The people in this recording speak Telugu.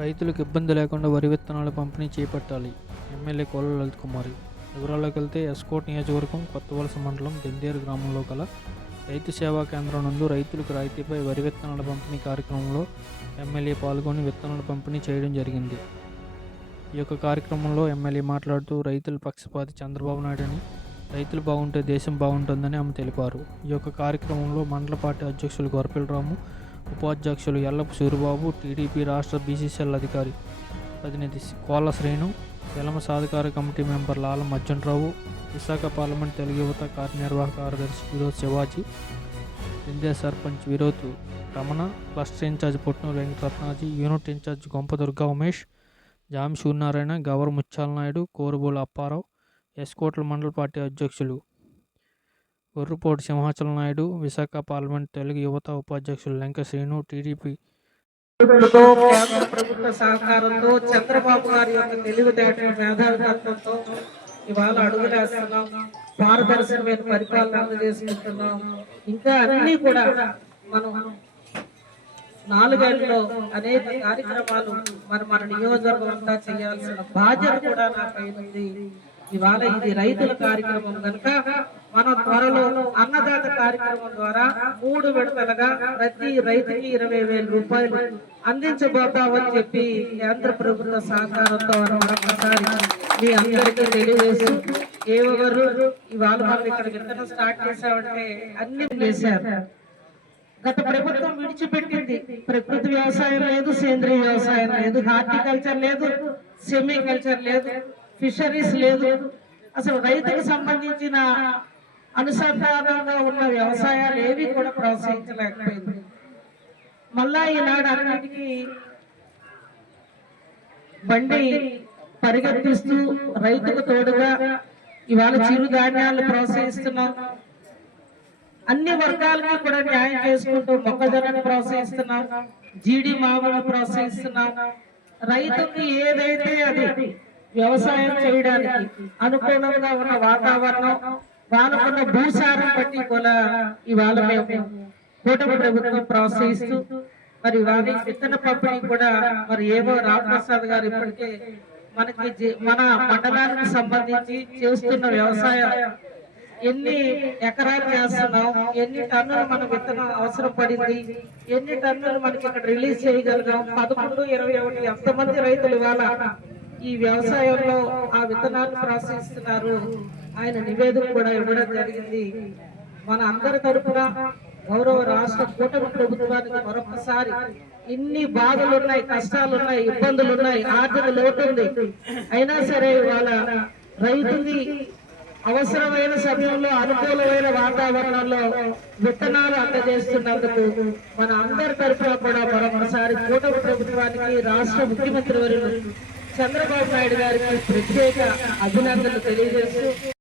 రైతులకు ఇబ్బంది లేకుండా వరి విత్తనాల పంపిణీ చేపట్టాలి. ఎమ్మెల్యే కోల లలిత్ కుమారి. వివరాల్లోకి వెళ్తే ఎస్కోట్ నియోజకవర్గం కొత్తవలస మండలం దెందేరు గ్రామంలో గల రైతు సేవా కేంద్రం నందు రైతులకు రాయితీపై వరి విత్తనాల పంపిణీ కార్యక్రమంలో ఎమ్మెల్యే పాల్గొని విత్తనాల పంపిణీ చేయడం జరిగింది. ఈ యొక్క కార్యక్రమంలో ఎమ్మెల్యే మాట్లాడుతూ రైతుల పక్షపాతి చంద్రబాబు నాయుడు అని రైతులు బాగుంటే దేశం బాగుంటుందని ఆమె తెలిపారు. ఈ యొక్క కార్యక్రమంలో మండల పార్టీ అధ్యక్షులు గొరపిల్ రాము ఉపాధ్యక్షులు ఎల్లపు సూరిబాబు టీడీపీ రాష్ట్ర బీసీసీఎల్ అధికారి ప్రతినిధి కోళ్ళ శ్రీను వెలమ సాధికార committee member Lala Arjunarao Visakha parliament Telugu యువత కార్యనిర్వాహక కార్యదర్శి Virod Shivaji Vindhya sarpanch Virod Ramana cluster incharge Potnuru Venkataratnaji unit incharge Gompa Durga Umesh Jami Suryanarayana గవర్ ముచ్చాలనాయుడు కోరుబోలు అప్పారావు ఎస్కోట్ల మండల పార్టీ అధ్యక్షులు గొర్రుపోటు సింహాచలం నాయుడు విశాఖ పార్లమెంట్ తెలుగు యువత ఉపాధ్యక్షులు లంక శ్రీను టీడీపీ ప్రభుత్వ సహకారంతో చంద్రబాబు గారి యొక్క తెలివితేటల మేధావితత్వంతో ఇవాళ అడుగులేస్తున్నాం పారదర్శకమైన పరిపాలన అందజేసుకుంటున్నాం ఇంకా అన్ని కూడా మనం నాలుగేళ్ళలో అనేక కార్యక్రమాలు మరి మన నియోజకవర్గం అంతా చేయాల్సిన బాధ్యత కూడా నాపై ఉంది ఇవాళ ఇది రైతుల కార్యక్రమం కనుక మనం త్వరలో అన్నదాత కార్యక్రమం ద్వారా మూడు విడతలుగా ప్రతి రైతుకి ఇరవై వేల రూపాయలు అందించబోతామని చెప్పి కేంద్ర ప్రభుత్వ సహకారంతో మనం మరొకసారి మీ అందరికీ తెలియజేసి ఏ ఇవాళ మనం ఇక్కడ విత్తనం స్టార్ట్ చేసామంటే అన్ని చేశారు. గత ప్రభుత్వం విడిచిపెట్టింది. ప్రకృతి వ్యవసాయం లేదు సేంద్రీయ వ్యవసాయం లేదు హార్టికల్చర్ లేదు సెమీ కల్చర్ లేదు. ఫిషరీస్ లేదు. అసలు రైతుకు సంబంధించిన అనుసంధానంగా ఉన్న వ్యవసాయాలు ఏవి కూడా ప్రోత్సహించలేకపోయింది. మళ్ళా ఈనాడు అన్నిటికీ బండి పరిగెత్తిస్తూ రైతుకు తోడుగా ఇవాళ చిరుధాన్యాలు ప్రోత్సహిస్తున్నాం. అన్ని వర్గాలకి కూడా న్యాయం చేసుకుంటూ మొక్కజొన్నను ప్రోత్సహిస్తున్నాం. జీడి మామను ప్రోత్సహిస్తున్నాం. రైతుకి ఏదైతే అది వ్యవసాయం చేయడానికి అనుకూలంగా ఉన్న వాతావరణం వాళ్ళకున్న భూసారం బట్టి కూడా ఇవాళ మేము కూటమి ప్రభుత్వం ప్రోత్సహిస్తూ మరి వారి విత్తన పంపిణీ కూడా మరి ఏవో రామప్రసాద్ గారు ఇప్పటికే మనకి మన మండలానికి సంబంధించి చేస్తున్న వ్యవసాయం. ఎన్ని ఎకరాలు చేస్తున్నాం ఎన్ని టన్నులు మన విత్తనం అవసరం పడింది ఎన్ని టన్నులు మనకి ఇక్కడ రిలీజ్ చేయగలిగాం పదకొండు ఇరవై ఒకటి ఎంతమంది రైతులు ఇవాళ ఈ వ్యవసాయంలో ఆ విత్తనాలు ప్రోత్సహిస్తున్నారు ఆయన నివేదిక కూడా ఇవ్వడం జరిగింది. మన అందరి తరఫున గౌరవ రాష్ట్ర కూటమి ప్రభుత్వానికి మరొకసారి ఇన్ని బాధలు ఉన్నాయి కష్టాలు ఉన్నాయి ఇబ్బందులు ఉన్నాయి ఆర్థిక లోటు ఉంది. అయినా సరే ఇవాళ రైతుని అవసరమైన సమయంలో అనుకూలమైన వాతావరణంలో విత్తనాలు అందజేస్తున్నందుకు మన అందరి తరఫున కూడా మరొకసారి కూటమి ప్రభుత్వానికి రాష్ట్ర ముఖ్యమంత్రి వర్యులు చంద్రబాబు నాయుడు గారికి ప్రత్యేక అభినందనలు తెలియజేస్తూ